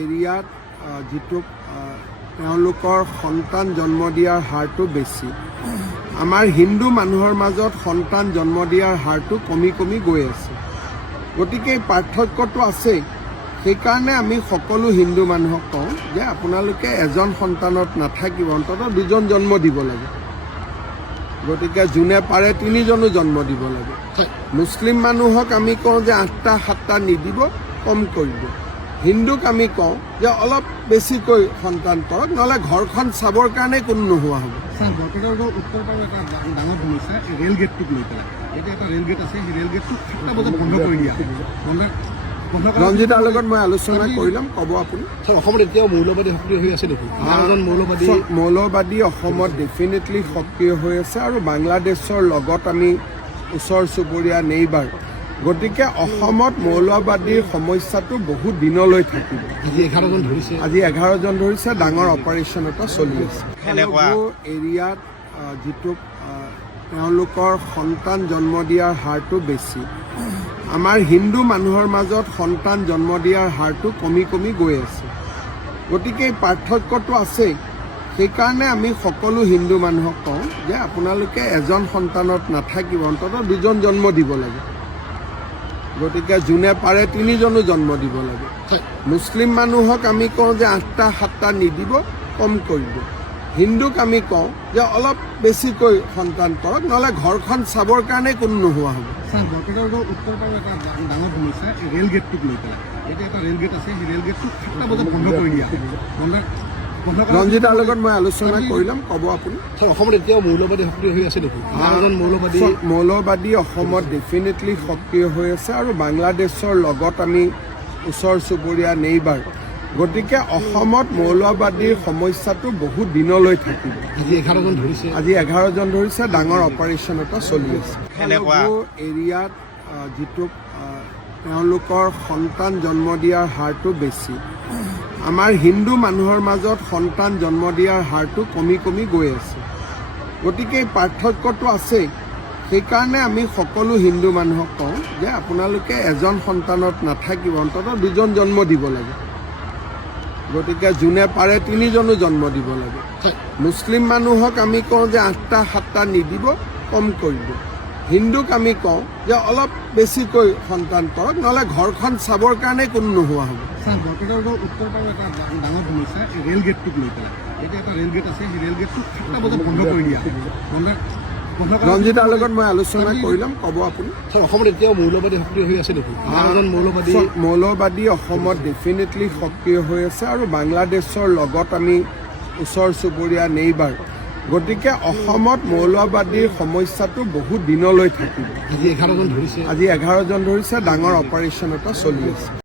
এৰিয়াত যিটো তেওঁলোকৰ সন্তান জন্ম দিয়াৰ হাৰটো বেছি। আমাৰ হিন্দু মানুহৰ মাজত সন্তান জন্ম দিয়াৰ হাৰটো কমি কমি গৈ আছে। গতিকে এই পাৰ্থক্যটো আছেই। সেইকাৰণে আমি সকলো হিন্দু মানুহক কওঁ যে আপোনালোকে এজন সন্তানত নাথাকিব, অন্ততঃ দুজন জন্ম দিব লাগে। গতিকে যোনে পাৰে তিনিজনো জন্ম দিব লাগে। মুছলিম মানুহক আমি কওঁ যে 8টা 7টা নিদিব, কম কৰিব। হিন্দুক আমি কওঁ যে অলপ বেছিকৈ সন্তান কৰক, নহ'লে ঘৰখন চাবৰ কাৰণে কোনো নোহোৱা হ'ব। বৰপেটাৰ উত্তৰ পাৰৰ এটা ডাঙৰ সমস্যা ৰেল গেটটোক লৈ পেলাই। এতিয়া এটা ৰেল গেট আছে, সেই ৰেল গেটটো 7টা বজাত বন্ধ কৰি দিয়া ৰঞ্জিতাৰ লগত মই আলোচনা কৰি ল'ম, ক'ব আপুনি। অসমত এতিয়াও মৌলবাদী সক্ৰিয় হৈ আছে নেকি? মৌলবাদী অসমত ডেফিনেটলি সক্ৰিয় হৈ আছে আৰু বাংলাদেশৰ লগত আমি ওচৰ চুবুৰীয়া নেইবাৰ। গতিকে অসমত মৌলবাদীৰ সমস্যাটো বহুত দিনলৈ থাকিব। আজি 11 জন ধৰিছে, ডাঙৰ অপাৰেশ্যন এটা চলি আছে। এৰিয়াত যিটো তেওঁলোকৰ সন্তান জন্ম দিয়াৰ হাৰটো বেছি। আমাৰ হিন্দু মানুহৰ মাজত সন্তান জন্ম দিয়াৰ হাৰটো কমি কমি গৈ আছে। গতিকে এই পাৰ্থক্যটো আছেই। সেইকাৰণে আমি সকলো হিন্দু মানুহক কওঁ যে আপোনালোকে এজন সন্তানত নাথাকিব, অন্ততঃ দুজন জন্ম দিব লাগে। গতিকে যোনে পাৰে তিনিজনো জন্ম দিব লাগে। মুছলিম মানুহক আমি কওঁ যে 8টা 7টা নিদিব, কম কৰিব। হিন্দুক আমি কওঁ যে অলপ বেছিকৈ সন্তান কৰক, নহ'লে ঘৰখন চাবৰ কাৰণে কোনো নোহোৱা হ'ব। বৰপেটাৰ উত্তৰ পাৰৰ এটা ডাঙৰ সমস্যা ৰেল গেটটোক লৈ পেলাই। এতিয়া এটা ৰেল গেট আছে, সেই ৰেল গেটটো 7টা বজাত বন্ধ কৰি দিয়া ৰঞ্জিতাৰ লগত মই আলোচনা কৰি ল'ম, ক'ব আপুনি। অসমত এতিয়াও মৌলবাদী সক্ৰিয় হৈ আছে নেকি? মৌলবাদী অসমত ডেফিনেটলি সক্ৰিয় হৈ আছে আৰু বাংলাদেশৰ লগত আমি ওচৰ চুবুৰীয়া নেইবাৰ। গতিকে অসমত মৌলবাদীৰ সমস্যাটো বহুত দিনলৈ থাকিব। আজি 11 জন ধৰিছে, ডাঙৰ অপাৰেশ্যন এটা চলি আছে। এৰিয়াত যিটো তেওঁলোকৰ সন্তান জন্ম দিয়াৰ হাৰটো বেছি। আমাৰ হিন্দু মানুহৰ মাজত সন্তান জন্ম দিয়াৰ হাৰটো কমি কমি গৈ আছে। গতিকে এই পাৰ্থক্যটো আছেই। সেইকাৰণে আমি সকলো হিন্দু মানুহক কওঁ যে আপোনালোকে এজন সন্তানত নাথাকিব, অন্ততঃ দুজন জন্ম দিব লাগে। গতিকে যোনে পাৰে তিনিজনো জন্ম দিব লাগে। মুছলিম মানুহক আমি কওঁ যে 8টা 7টা নিদিব, কম কৰিব। হিন্দুক আমি কওঁ যে অলপ বেছিকৈ সন্তান কৰক, নহ'লে ঘৰখন চাবৰ কাৰণে কোনো নোহোৱা হ'ব। বৰপেটাৰ উত্তৰ পাৰৰ এটা ডাঙৰ সমস্যা ৰেল গেটটোক লৈ পেলাই। এতিয়া এটা ৰেল গেট আছে, সেই ৰেল গেটটো 7টা বজাত বন্ধ কৰি দিয়া ৰঞ্জিতাৰ লগত মই আলোচনা কৰি ল'ম, ক'ব আপুনি। অসমত এতিয়াও মৌলবাদী সক্ৰিয় হৈ আছে নেকি? মৌলবাদী অসমত ডেফিনেটলি সক্ৰিয় হৈ আছে আৰু বাংলাদেশৰ লগত আমি ওচৰ চুবুৰীয়া নেইবাৰ। গতিকে অসমত মৌলবাদীৰ সমস্যাটো বহুত দিনলৈ থাকিব। আজি 11 জন ধৰিছে, ডাঙৰ অপাৰেশ্যন এটা চলি আছে।